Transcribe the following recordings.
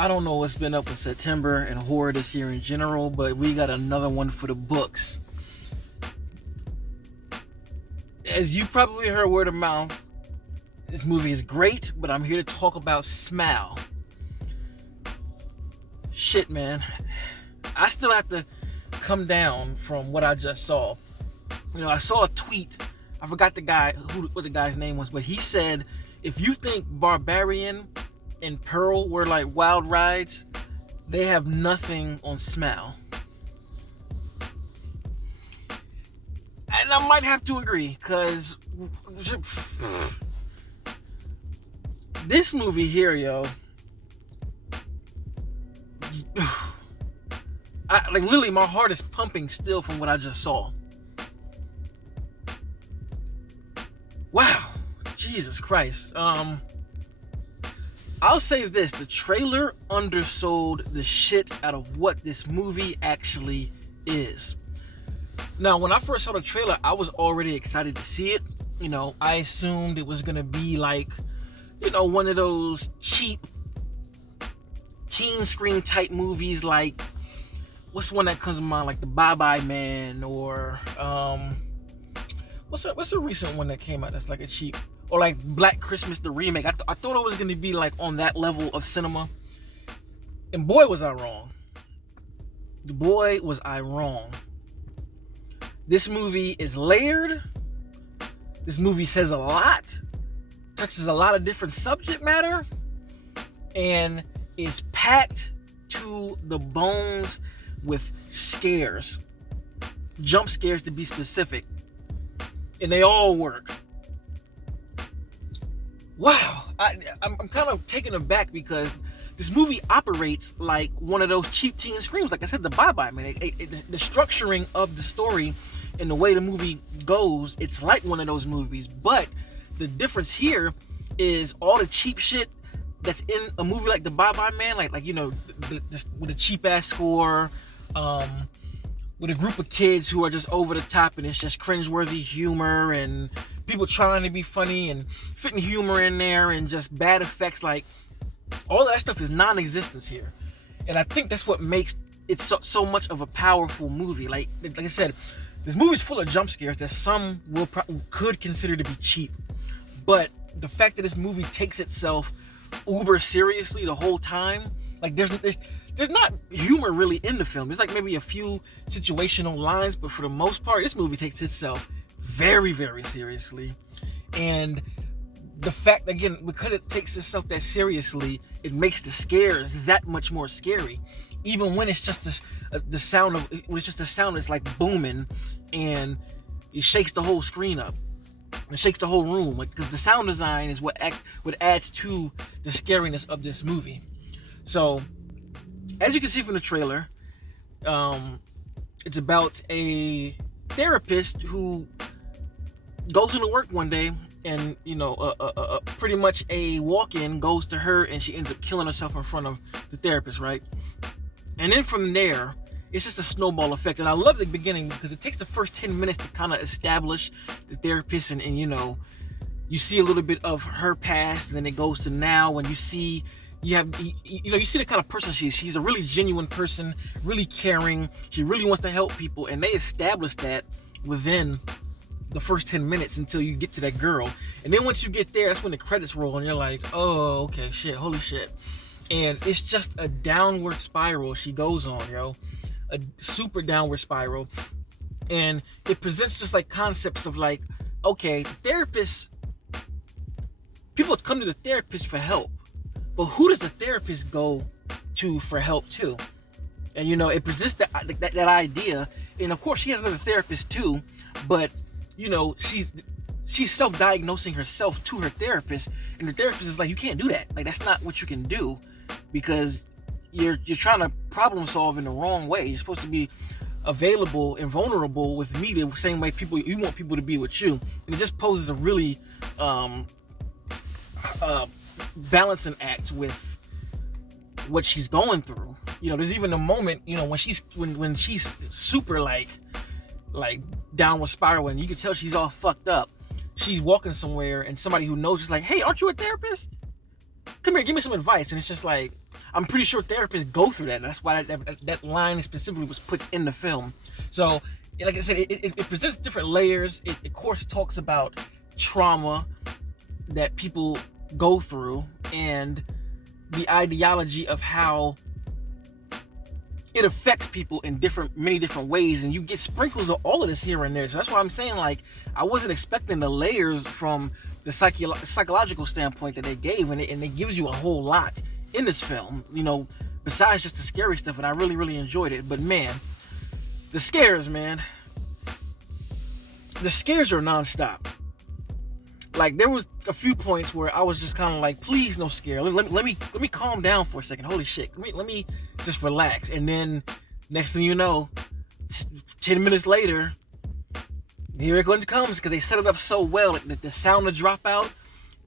I don't know what's been up with September and horror this year in general, but we got another one for the books. As you probably heard word of mouth, this movie is great, but I'm here to talk about Smile. Shit, man. I still have to come down from what I just saw. I saw a tweet. I forgot what the guy's name was, but he said, if you think Barbarian and Pearl were like wild rides, they have nothing on Smile. And I might have to agree, because this movie here, yo, literally my heart is pumping still from what I just saw. Wow, Jesus Christ. I'll say this, the trailer undersold the shit out of what this movie actually is. Now, when I first saw the trailer, I was already excited to see it. I assumed it was gonna be like, one of those cheap teen screen type movies, like, what's the one that comes to mind, like the Bye Bye Man, or what's the recent one that came out that's like a cheap, or like Black Christmas the remake. I thought it was gonna be like on that level of cinema, and boy was I wrong. This movie is layered. This movie says a lot, touches a lot of different subject matter, and is packed to the bones with scares, jump scares to be specific, and they all work. Wow, I'm kind of taken aback because this movie operates like one of those cheap teen screams. Like I said, the Bye Bye Man. The structuring of the story and the way the movie goes, it's like one of those movies. But the difference here is all the cheap shit that's in a movie like the Bye Bye Man, just with a cheap ass score, with a group of kids who are just over the top, and it's just cringeworthy humor and people trying to be funny and fitting humor in there and just bad effects. Like, all that stuff is non-existent here, and I think that's what makes it so much of a powerful movie. Like I said, this movie's full of jump scares that some could consider to be cheap, but the fact that this movie takes itself uber seriously the whole time, like there's not humor really in the film. There's like maybe a few situational lines, but for the most part, this movie takes itself very, very seriously. And the fact, again, because it takes itself that seriously, it makes the scares that much more scary. Even when it's just the sound that's like booming, and it shakes the whole screen up. It shakes the whole room, because the sound design is what adds to the scariness of this movie. So, as you can see from the trailer, it's about a therapist who goes into work one day, and pretty much a walk-in goes to her, and she ends up killing herself in front of the therapist, right? And then from there, it's just a snowball effect. And I love the beginning because it takes the first 10 minutes to kind of establish the therapist, and you see a little bit of her past, and then it goes to now, and you see the kind of person she is. She's a really genuine person, really caring. She really wants to help people, and they establish that within the first 10 minutes until you get to that girl. And then once you get there, that's when the credits roll, and you're like, oh, okay, shit, holy shit. And it's just a downward spiral she goes on, a super downward spiral. And it presents just like concepts of like, okay, the therapist, people come to the therapist for help, but who does the therapist go to for help too? And it presents that idea. And of course she has another therapist too, but she's self-diagnosing herself to her therapist, and the therapist is like, you can't do that. Like, that's not what you can do, because you're trying to problem solve in the wrong way. You're supposed to be available and vulnerable with me the same way you want people to be with you. And it just poses a really balancing act with what she's going through. There's even a moment, when she's super like downward spiral, and you can tell she's all fucked up. She's walking somewhere, and somebody who knows is like, hey, aren't you a therapist? come here, give me some advice. And it's just like, I'm pretty sure therapists go through that. And that's why that line specifically was put in the film. So, like I said, it presents different layers. It, of course, talks about trauma that people go through and the ideology of how it affects people in many different ways, and you get sprinkles of all of this here and there. So that's why I'm saying, like, I wasn't expecting the layers from the psychological standpoint that they gave, and it gives you a whole lot in this film, you know, besides just the scary stuff, and I really, really enjoyed it. But man, the scares are nonstop. Like, there was a few points where I was just kind of like, please, no scare. Let me calm down for a second. Holy shit. Let me just relax. And then next thing you know, 10 minutes later, here it comes, because they set it up so well. The sound will drop out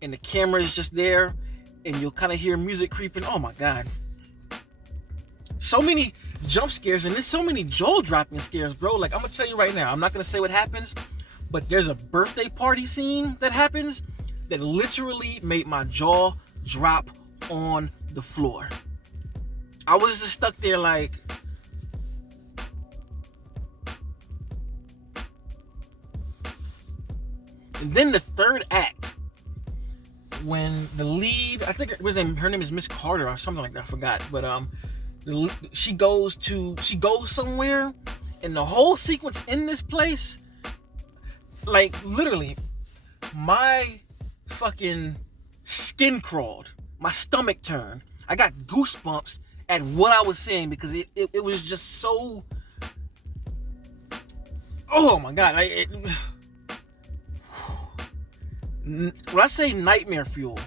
and the camera is just there and you'll kind of hear music creeping. Oh my God. So many jump scares, and there's so many jaw-dropping scares, bro. Like, I'm going to tell you right now, I'm not going to say what happens, but there's a birthday party scene that happens that literally made my jaw drop on the floor. I was just stuck there like, and then the third act, when the lead, I think her name is Miss Carter or something like that, I forgot, but she goes somewhere, and the whole sequence in this place, like, literally, my fucking skin crawled. My stomach turned. I got goosebumps at what I was seeing, because it was just so... Oh my God. When I say nightmare fuel,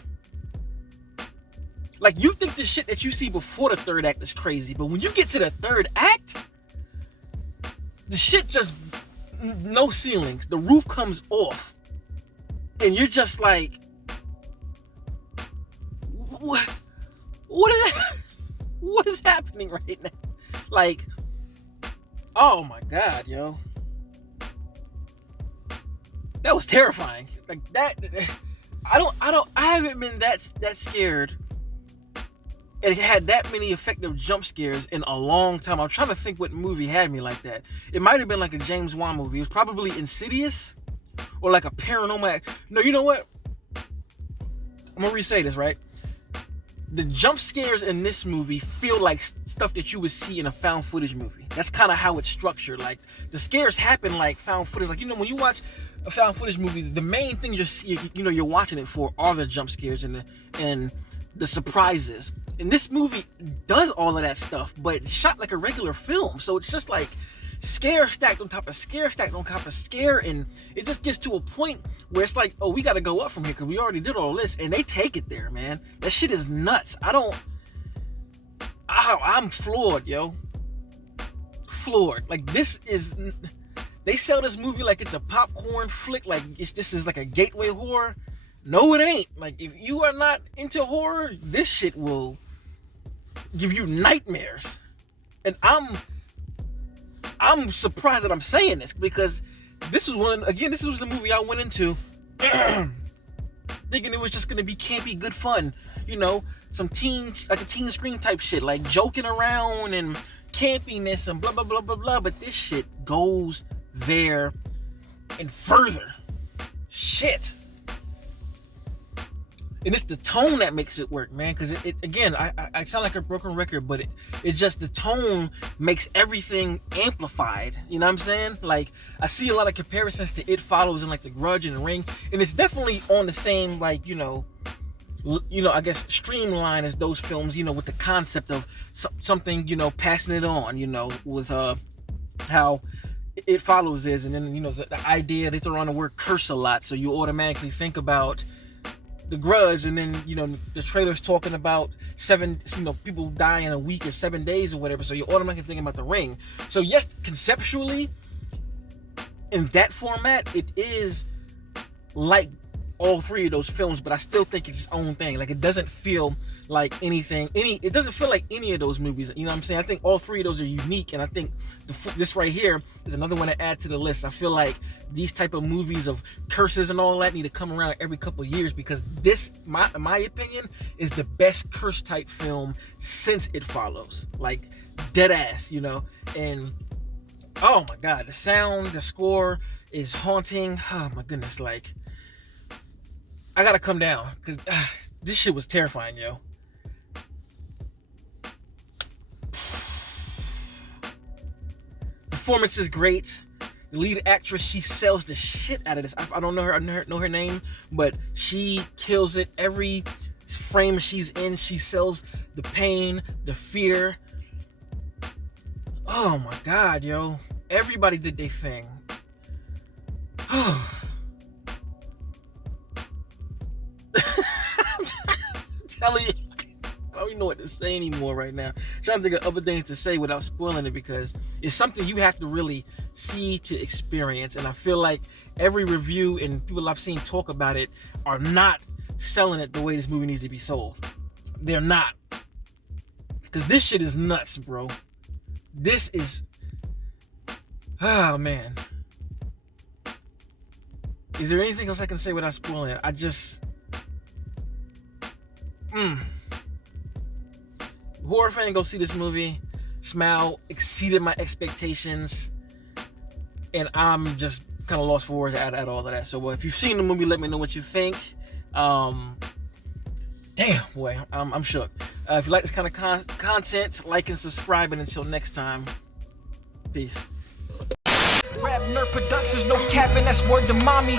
like, you think the shit that you see before the third act is crazy, but when you get to the third act, the shit just... no ceilings. The roof comes off. And you're just like, what is happening right now? Like, oh my God, yo. That was terrifying. Like, that, I haven't been that scared and it had that many effective jump scares in a long time. I'm trying to think what movie had me like that. It might have been like a James Wan movie. It was probably Insidious or like a paranormal. No, you know what? I'm gonna re-say this, right? The jump scares in this movie feel like stuff that you would see in a found footage movie. That's kind of how it's structured. Like, the scares happen like found footage. Like, you know, when you watch a found footage movie, the main thing you're watching it for are the jump scares and the surprises. And this movie does all of that stuff, but it's shot like a regular film. So it's just like scare stacked on top of scare stacked on top of scare, and it just gets to a point where it's like, oh, we got to go up from here because we already did all this, and they take it there, man. That shit is nuts. I'm floored, yo. Floored. Like, they sell this movie like it's a popcorn flick, like this is like a gateway horror. No, it ain't. Like, if you are not into horror, this shit will give you nightmares. And I'm surprised that I'm saying this, because this was the movie I went into thinking it was just gonna be campy, good fun, you know, some teen screen type shit, like joking around and campiness and blah blah blah blah blah. But this shit goes there and further. Shit. And it's the tone that makes it work, man. Because it again, I sound like a broken record, but it just, the tone makes everything amplified. You know what I'm saying? Like, I see a lot of comparisons to It Follows and like The Grudge and The Ring, and it's definitely on the same, like, you know, I guess streamline as those films. You know, with the concept of something, you know, passing it on. You know, with how It Follows is, and then, you know, the idea they throw on the word curse a lot, so you automatically think about The Grudge, and then, you know, the trailer's talking about people die in a week or 7 days or whatever, so you're automatically thinking about The Ring. So yes, conceptually, in that format, it is like all three of those films, but I still think it's its own thing. Like, it doesn't feel like it doesn't feel like any of those movies. You know what I'm saying? I think all three of those are unique, and I think this right here is another one to add to the list. I feel like these type of movies of curses and all that need to come around every couple of years, because this, my opinion, is the best curse type film since It Follows. Like, dead ass, you know? And oh my God, the sound, the score is haunting. Oh my goodness, like, I gotta come down, because this shit was terrifying, yo. Performance is great. The lead actress, she sells the shit out of this. I don't know her name, but she kills it. Every frame she's in, she sells the pain, the fear. Oh my God, yo. Everybody did their thing. I'm telling you, I don't even know what to say anymore right now. I'm trying to think of other things to say without spoiling it, because it's something you have to really see to experience. And I feel like every review and people I've seen talk about it are not selling it the way this movie needs to be sold. They're not. Because this shit is nuts, bro. This is... Oh, man. Is there anything else I can say without spoiling it? I just... Horror fan, go see this movie. Smile exceeded my expectations. And I'm just kind of lost for words at all of that. So if you've seen the movie, let me know what you think. Damn, boy, I'm shook. If you like this kind of content, like and subscribe. And until next time, peace. RapNerd Productions, no capping, that's word to mommy.